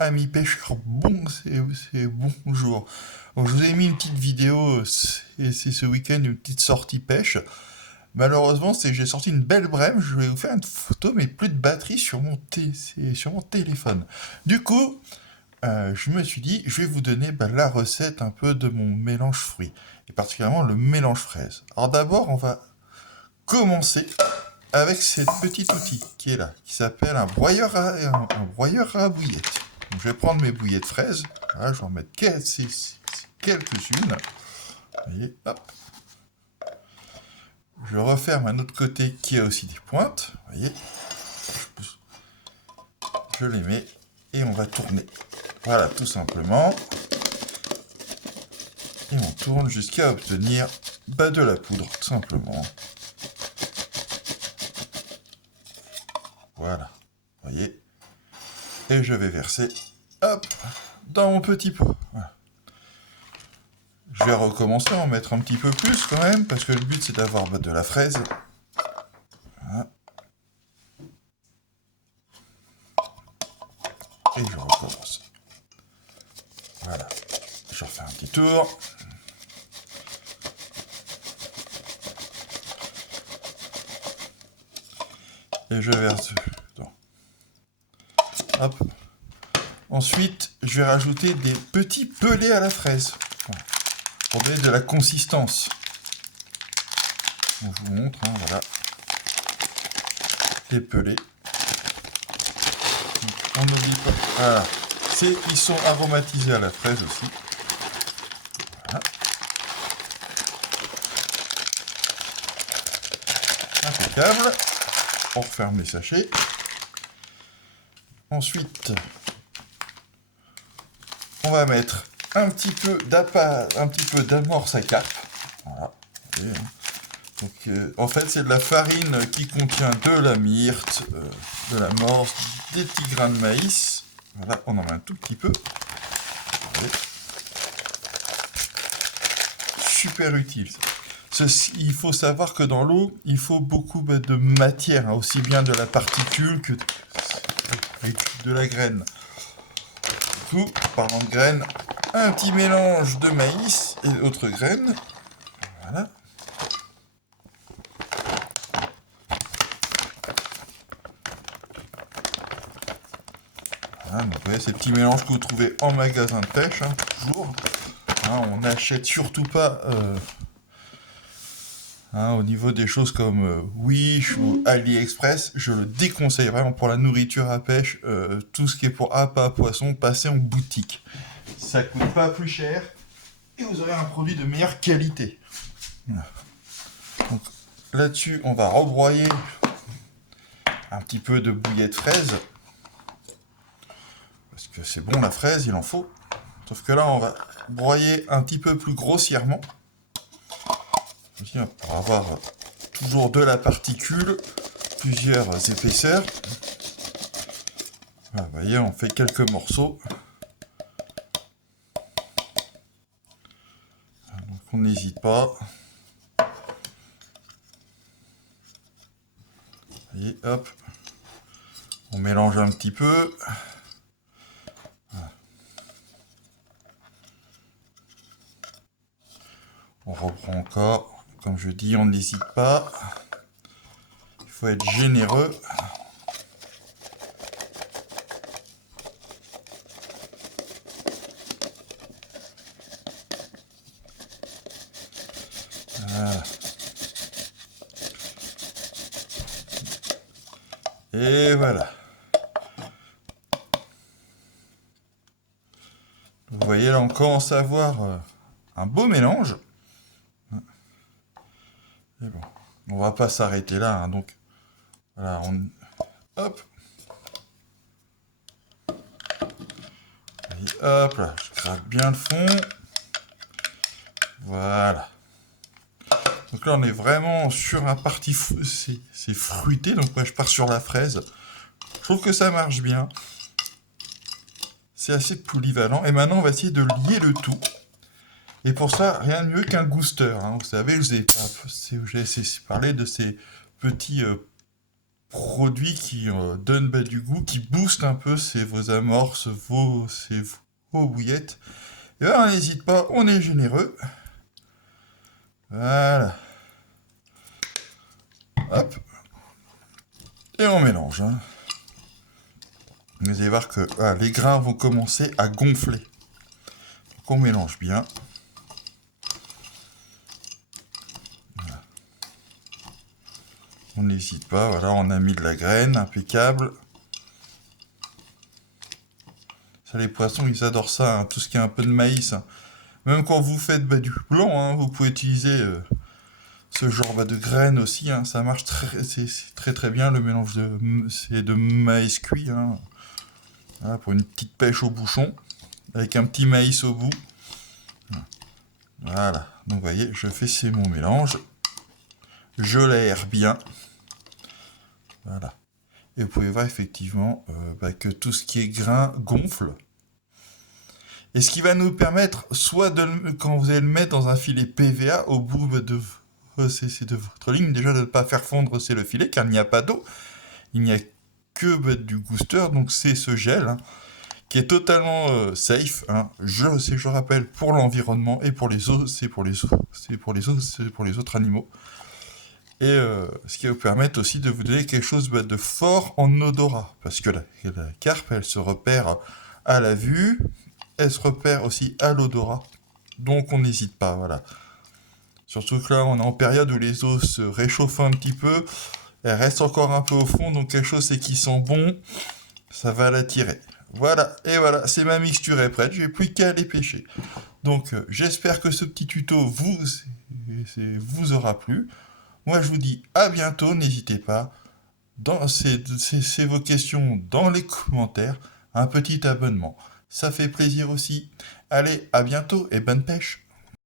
Amis pêcheurs, c'est bonjour. Donc, je vous ai mis une petite vidéo, c'est ce week-end une petite sortie pêche. Malheureusement, j'ai sorti une belle brème, je vais vous faire une photo, mais plus de batterie sur sur mon téléphone. Du coup, je me suis dit, je vais vous donner la recette un peu de mon mélange fruits, et particulièrement le mélange fraise. Alors d'abord, on va commencer avec cet petit outil qui est là, qui s'appelle un broyeur à bouillettes. Donc, je vais prendre mes bouillettes de fraises, voilà, je vais en mettre quelques-unes. Vous voyez, hop. Je referme un autre côté qui a aussi des pointes. Vous voyez, je les mets et on va tourner. Voilà, tout simplement. Et on tourne jusqu'à obtenir de la poudre, tout simplement. Voilà, vous voyez. Et je vais verser, hop, dans mon petit pot. Voilà. Je vais recommencer à en mettre un petit peu plus quand même, parce que le but c'est d'avoir de la fraise. Voilà. Et je recommence. Voilà. Je refais un petit tour. Et je verse dedans. Hop. Ensuite, je vais rajouter des petits pelés à la fraise. Voilà. Pour donner de la consistance. On vous montre, hein, voilà. Les pelés. On n'oublie pas. Voilà. Ils sont aromatisés à la fraise aussi. Voilà. Impeccable. On referme les sachets. Ensuite, on va mettre un petit peu d'amorce à carpe. Voilà. Donc, en fait, c'est de la farine qui contient de la myrte, de l'amorce, des petits grains de maïs. Voilà, on en met un tout petit peu. Super utile. Il faut savoir que dans l'eau, il faut beaucoup de matière, hein, aussi bien de la particule que de la graine. Du coup, parlant de graines, un petit mélange de maïs et d'autres graines. Voilà. Voilà, donc vous voyez ces petits mélanges que vous trouvez en magasin de pêche, hein, toujours. Hein, on n'achète surtout pas au niveau des choses comme Wish ou AliExpress, je le déconseille vraiment pour la nourriture à pêche. Tout ce qui est pour appât, poisson, passez en boutique. Ça coûte pas plus cher et vous aurez un produit de meilleure qualité. Voilà. Donc là-dessus, on va rebroyer un petit peu de bouillie de fraise. Parce que c'est bon la fraise, il en faut. Sauf que là, on va broyer un petit peu plus grossièrement. Pour avoir toujours de la particule, plusieurs épaisseurs. Voilà, vous voyez, on fait quelques morceaux. Donc on n'hésite pas. Vous voyez, hop. On mélange un petit peu. Voilà. On reprend encore. Comme je dis, on n'hésite pas. Il faut être généreux. Voilà. Et voilà. Vous voyez, là, on commence à avoir un beau mélange. Et bon, on va pas s'arrêter là, hein, donc voilà, hop. Et hop là, je gratte bien le fond. Voilà. Donc là, on est vraiment sur un parti, c'est fruité, donc moi je pars sur la fraise. Je trouve que ça marche bien. C'est assez polyvalent. Et maintenant, on va essayer de lier le tout. Et pour ça, rien de mieux qu'un gooster. Hein. Vous savez, je vous ai parlé de ces petits produit qui donne du goût, qui booste un peu vos amorces, vos bouillettes. Et ben, on n'hésite pas, on est généreux. Voilà. Hop. Et on mélange. Hein. Vous allez voir que les grains vont commencer à gonfler. Donc on mélange bien. Voilà. On n'hésite pas, voilà, on a mis de la graine, impeccable. Ça, les poissons, ils adorent ça, hein, tout ce qui est un peu de maïs. Hein. Même quand vous faites du blanc, hein, vous pouvez utiliser ce genre de graines aussi. Hein, ça marche c'est très très bien, le mélange de maïs cuit. Hein. Voilà, pour une petite pêche au bouchon, avec un petit maïs au bout. Voilà, donc vous voyez, je fais mon mélange. Je l'aère bien. Voilà. Et vous pouvez voir effectivement que tout ce qui est grain gonfle. Et ce qui va nous permettre, soit quand vous allez le mettre dans un filet PVA au bout de votre ligne, déjà de ne pas faire fondre le filet, car il n'y a pas d'eau. Il n'y a que du booster, donc c'est ce gel, hein, qui est totalement safe. Hein. Je rappelle, pour l'environnement et pour les autres, c'est pour les autres animaux. Et ce qui va vous permettre aussi de vous donner quelque chose de fort en odorat. Parce que la carpe, elle se repère à la vue, elle se repère aussi à l'odorat. Donc on n'hésite pas, voilà. Surtout que là, on est en période où les eaux se réchauffent un petit peu. Elle reste encore un peu au fond, donc quelque chose qui sent bon, ça va l'attirer. Voilà, et voilà, c'est ma mixture est prête, j'ai plus qu'à les pêcher. Donc j'espère que ce petit tuto vous aura plu. Moi je vous dis à bientôt, n'hésitez pas, c'est vos questions dans les commentaires, un petit abonnement. Ça fait plaisir aussi. Allez, à bientôt et bonne pêche.